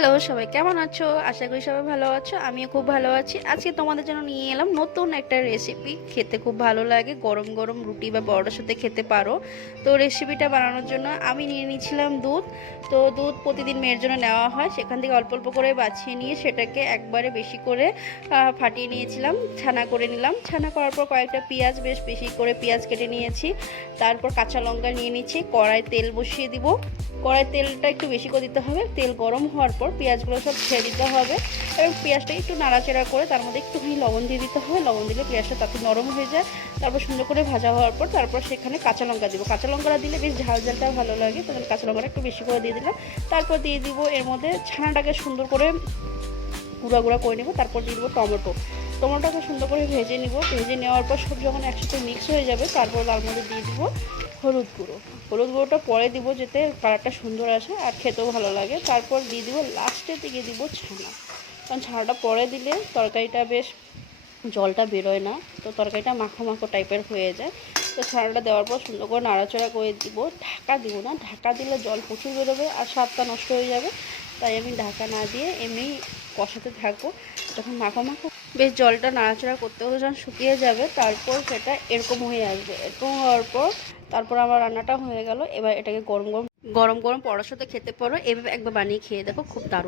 Hello, সবাই কেমন আছো? আশা করি সবাই ভালো আছো। আমিও খুব ভালো আছি। আজকে তোমাদের জন্য নিয়ে এলাম নতুন একটা রেসিপি। খেতে খুব ভালো লাগে, গরম গরম রুটি বা পরোটার সাথে খেতে পারো। তো রেসিপিটা বানানোর জন্য আমি নিয়ে নিয়েছিলাম দুধ। তো দুধ প্রতিদিন মেয়ের জন্য নেওয়া হয়, সেখান থেকে অল্প অল্প করে বাছিয়ে নিয়ে সেটাকে একবারে বেশি করে ফাটিয়ে নিয়েছিলাম, ছানা করে নিলাম। ছানা করার পর কয়েকটা পেঁয়াজ, বেশ বেশি করে পেঁয়াজ কেটে নিয়েছি। তারপর কাঁচা লঙ্কা নিয়ে নিচ্ছি। কড়াই তেল বসিয়ে দিব। কড়াই তেলটা একটু বেশি করে দিতে হবে। তেল গরম হওয়ার পর পেঁয়াজগুলো সব ছেড়ে দিতে হবে এবং পেঁয়াজটা একটু নাড়াচাড়া করে তার মধ্যে একটুখানি লবণ দিয়ে দিতে হবে। লবণ দিলে পেঁয়াজটা তাতে নরম হয়ে যায়। তারপর সুন্দর করে ভাজা হওয়ার পর তারপর সেখানে কাঁচা লঙ্কা দিব। কাঁচা লঙ্কাটা দিলে বেশ ঝাল ঝালটা ভালো লাগে, তখন কাঁচা লঙ্কাটা একটু বেশি করে দিয়ে দিলাম। তারপর দিয়ে দিব এর মধ্যে ছানাটাকে সুন্দর করে গুঁড়া গুঁড়া করে নেব। তারপর দিয়ে দেবো টমেটোকে সুন্দর করে ভেজে নিব। ভেজে নেওয়ার পর সব যখন একসাথে মিক্স হয়ে যাবে তারপর তার মধ্যে দিয়ে দিব হলুদ গুঁড়োটা পরে দিব যাতে কালারটা সুন্দর আসে আর খেতেও ভালো লাগে। তারপর দিয়ে দিব লাস্টের দিকে দিব ছানা, কারণ ছানাটা পরে দিলে তরকারিটা বেশ জলটা বেরোয় না, তো তরকারিটা মাখো মাখো টাইপের হয়ে যায়। তো ছানাটা দেওয়ার পর সুন্দর করে নাড়াচাড়া করে দিব। ঢাকা দিব না, ঢাকা দিলে জল প্রচুর বেরোবে আর স্বাদটা নষ্ট হয়ে যাবে। তাই আমি ঢাকা না দিয়ে এমনি কষাতে থাকবো। যখন মাখো মাখো বেশ জলটা নাড়াচাড়া করতে হলে যখন শুকিয়ে যাবে তারপর সেটা এরকম হয়ে আসবে। এরকম হওয়ার পর তারপর আমার রান্নাটা হয়ে গেল। এবার এটাকে গরম গরম গরম গরম পরোটার সাথে খেতে পারো। এভাবে একবার বানিয়ে খেয়ে দেখো, খুব দারুণ।